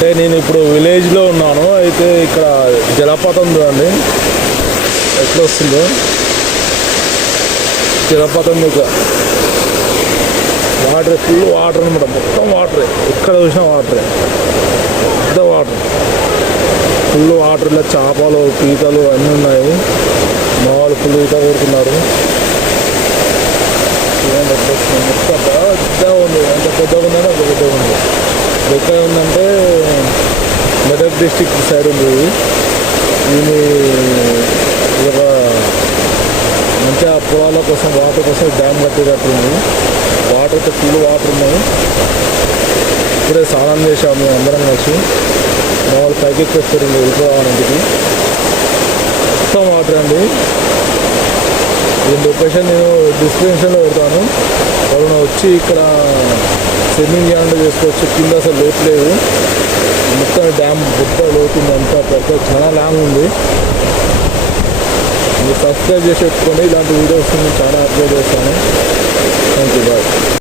అంటే నేను ఇప్పుడు విలేజ్లో ఉన్నాను. అయితే ఇక్కడ జలపాతం చూడండి ఎట్లా వస్తుందో. జలపాతం మీకు వాటర్, ఫుల్ వాటర్ అనమాట. మొత్తం వాటరే, ఎక్కడ చూసినా వాటరే, పెద్ద వాటర్, ఫుల్ వాటర్లో చేపలు, పీతలు అన్నీ ఉన్నాయి. మా వాళ్ళు ఫుల్ ఈత కొడుతున్నారు. మొత్తం పెద్దగా ఉంది. ఎంత పెద్దగా ఉందని అంత పెద్దగా ఉంది. ఎక్కడ ఉందంటే మెదక్ డిస్టిక్ సైడ్ ఉంది. దీని ఒక మంచిగా పొలాల కోసం, వాటర్ కోసం డ్యామ్ కట్టేటట్టుంది. వాటర్ అయితే ఫుల్ వాటర్ ఉన్నాయి. ఇప్పుడే స్నానం చేసాము అందరం కలిసి. మా వాళ్ళు పైకి ఎక్కేస్తారు వెళ్ళిపోవాలంటికి. మొత్తం వాటర్ అండి. దీని లొకేషన్ నేను డిస్క్రిప్షన్లో పెడతాను. ఎవరైనా వచ్చి ఇక్కడ స్విమ్మింగ్ చేయాలంటే చేసుకోవచ్చు. కింద అసలు లోతు లేదు. మొత్తం డ్యామ్ పెద్ద లోతుంది, అంతా పెద్ద చాలా లాంగ్ ఉంది. మీరు సబ్స్క్రైబ్ చేసి పెట్టుకోండి. ఇలాంటి వీడియోస్ నేను చాలా అప్లోడ్ చేస్తాను. Thank you, bye.